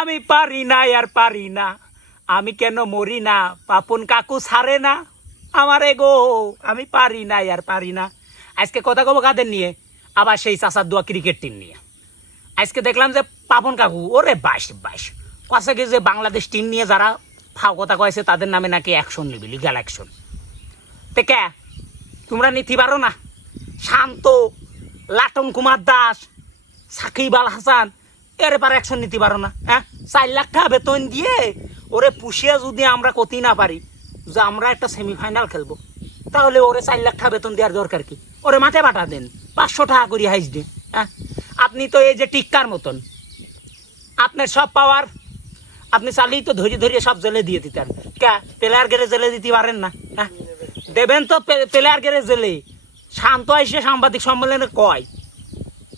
আমি পারি না আর পারি না, আমি কেন মরি না, পাপন কাকু ছাড়ে না আমারে গো, আমি পারি না আর পারি না। আজকে কথা কব কাদের নিয়ে? আবার সেই চাচার দোয়া ক্রিকেট টিম নিয়ে। আজকে দেখলাম যে পাপন কাকু ওরে বাইশ বাইশ কাছে যে বাংলাদেশ টিম নিয়ে যারা ফাও কথা কয়েছে তাদের নামে নাকি অ্যাকশন নিবি, লিগাল অ্যাকশন। তে কে তোমরা নিতে পারো না? শান্ত, লাটন কুমার দাস, সাকিব আল হাসান এর এবার অ্যাকশন নিতে পারো না? হ্যাঁ, 4 লাখ টাকা বেতন দিয়ে ওরে পুষিয়ে যদি আমরা করতে না পারি যে আমরা একটা সেমিফাইনাল খেলবো, তাহলে ওরে 4 লাখ টাকা বেতন দেওয়ার দরকার কি? ওরে মাঠে পাঠা দেন, 500 টাকা করে হাইস দিন। হ্যাঁ, আপনি তো এই যে টিক্কার মতন, আপনার সব পাওয়ার, আপনি চালিয়ে তো ধরে ধরে সব জেলে দিয়ে দিতেন। কে প্লেয়ার গেলে জেলে দিতে পারেন না? হ্যাঁ, দেবেন তো প্লেয়ার গেলে জেলে। শান্ত এসে সাংবাদিক সম্মেলনে কয়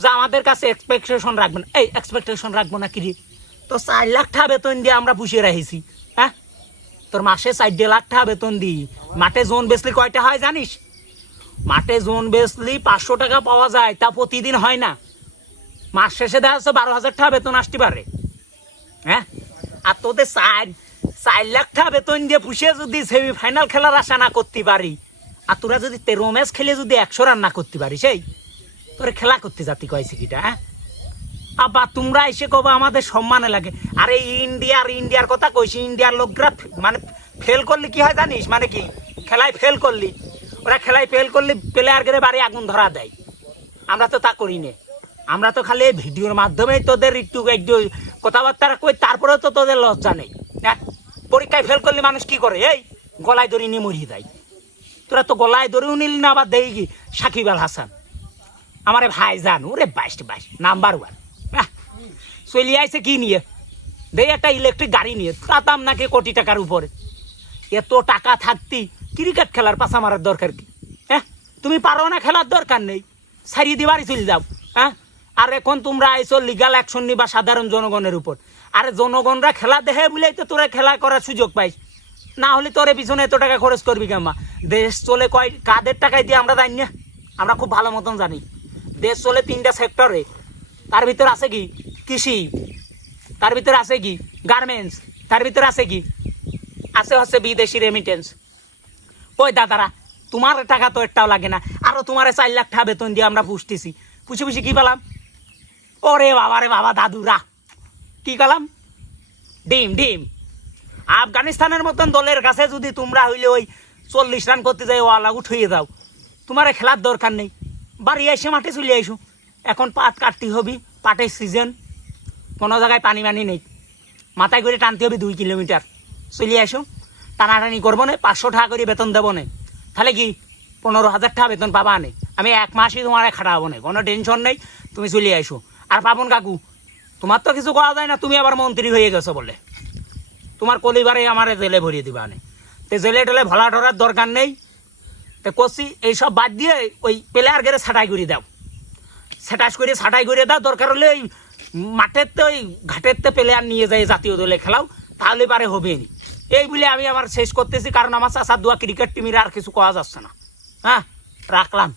যে আমাদের কাছে এক্সপেকটেশন রাখবেন। এই এক্সপেকটেশন রাখবো না কি? তো 4 লাখ টাকা বেতন দিয়ে আমরা পুষিয়ে রাখেছি। হ্যাঁ, তোর মাসে 4 লাখ টাকা বেতন দিই, মাঠে জোন বেসলি কয়টা হয় জানিস? মাঠে জোন বেসলি 500 টাকা পাওয়া যায়, তা প্রতিদিন হয় না। মাস শেষে দেখা যাচ্ছে 12,000 টাকা বেতন আসতে পারে। হ্যাঁ, আর তোদের 4 লাখ টাকা বেতন দিয়ে পুষিয়ে যদি সেমিফাইনাল খেলার আশা না করতে পারি, আর তোরা যদি 13 ম্যাচ খেলে যদি 100 রান না করতে পারিস, সেই তোরে খেলা করতে যাতি কয়েছে কিটা? হ্যাঁ, আবার তোমরা এসে কবে আমাদের সম্মানে লাগে। আরে ইন্ডিয়ার কথা কইছি, ইন্ডিয়ার লোকরা মানে ফেল করলে কি হয় জানিস? মানে কি, খেলায় ফেল করলি, ওরা খেলায় ফেল করলে প্লেয়ার গেলে বাড়ি আগুন ধরা দেয়। আমরা তো তা করি না, আমরা তো খালি ভিডিওর মাধ্যমে তোদের একটু একটু কথাবার্তা কই, তারপরেও তো তোদের লজ্জা নেই। হ্যাঁ, পরীক্ষায় ফেল করলে মানুষ কি করে? এই গলায় দড়ি নিয়ে মরিয়ে দেয়। তোরা তো গলায় দড়িও নিলি না, আবার দেই কি সাকিব আল হাসান আমারে ভাই জান, ওরে 22 নাম্বার 1। হ্যাঁ, চলি আইছে কি নিয়ে? দেই একটা ইলেকট্রিক গাড়ি নিয়ে, তাতাম নাকি কোটি টাকার উপরে। এত টাকা থাকতি ক্রিকেট খেলার পাশা মারার দরকার কি? হ্যাঁ, তুমি পারো না, খেলার দরকার নেই, সারিয়ে দিয়ে বাড়ি চলে যাও। হ্যাঁ, আর এখন তোমরা আইসো লিগাল অ্যাকশন নিবা সাধারণ জনগণের উপর। আরে জনগণরা খেলা দেখে বলেই তো তোরা খেলা করার সুযোগ পাইস, না হলে তোরে পিছনে এত টাকা খরচ করবি কেমা? দেশ চলে কয় কাদের টাকায় দিয়ে আমরা জানি না? আমরা খুব ভালো মতন জানি। দেশ চলে 3টা সেক্টরে, তার ভিতর আছে কি কৃষি, তার ভিতর আছে কি গার্মেন্টস, তার ভিতর আছে কি আছে হচ্ছে বিদেশি রেমিটেন্স। ওই দাদারা, তোমার টাকা তো একটাও লাগে না, আরো তোমার 4 লাখ টাকা বেতন দিয়ে আমরা পুষতেছি। পুষে পুষে কি পেলাম? ওরে বাবা রে বাবা, দাদুরা কি পেলাম? ডিম ডিম। আফগানিস্তানের মতন দলের কাছে যদি তোমরা হইলে ওই 40 রান করতে যাই ওয়ালা উঠিয়ে দাও, তোমার খেলার দরকার নেই, বাড়ি এসে মাঠে চলে আইসো। এখন পাট কাটতে হবি, পাটের সিজন, কোনো জায়গায় পানি মানি নেই, মাথায় করে টানতে হবে 2 কিলোমিটার, চলে আসো। টানাটানি করবো না, 500 টাকা করে বেতন দেবো না, তাহলে কি 15,000 টাকা বেতন পাবা না। আমি 1 মাসই তোমার খাটাবো না, কোনো টেনশন নেই, তুমি চলে আসো। আর পাপন কাকু, তোমার তো কিছু করা যায় না, তুমি আবার মন্ত্রী হয়ে গেছো বলে তোমার কলিবারে আমার জেলে ভরিয়ে দিবা না। তো জেলে টেলে ভলা ধরার দরকার নেই। তো করছি এইসব বাদ দিয়ে ওই প্লেয়ার গেলে ছাটাই করে দাও, ছাটাই করে দাও। দরকার হলে ওই মাঠের তো ওই ঘাটের তো প্লেয়ার নিয়ে যায় জাতীয় দলে খেলাও, তাহলে পারে হবে নি। এই বলে আমি আমার শেষ করতেছি, কারণ আমার চাষার দোয়া ক্রিকেট টিমের আর কিছু করা যাচ্ছে না। হ্যাঁ, রাখলাম।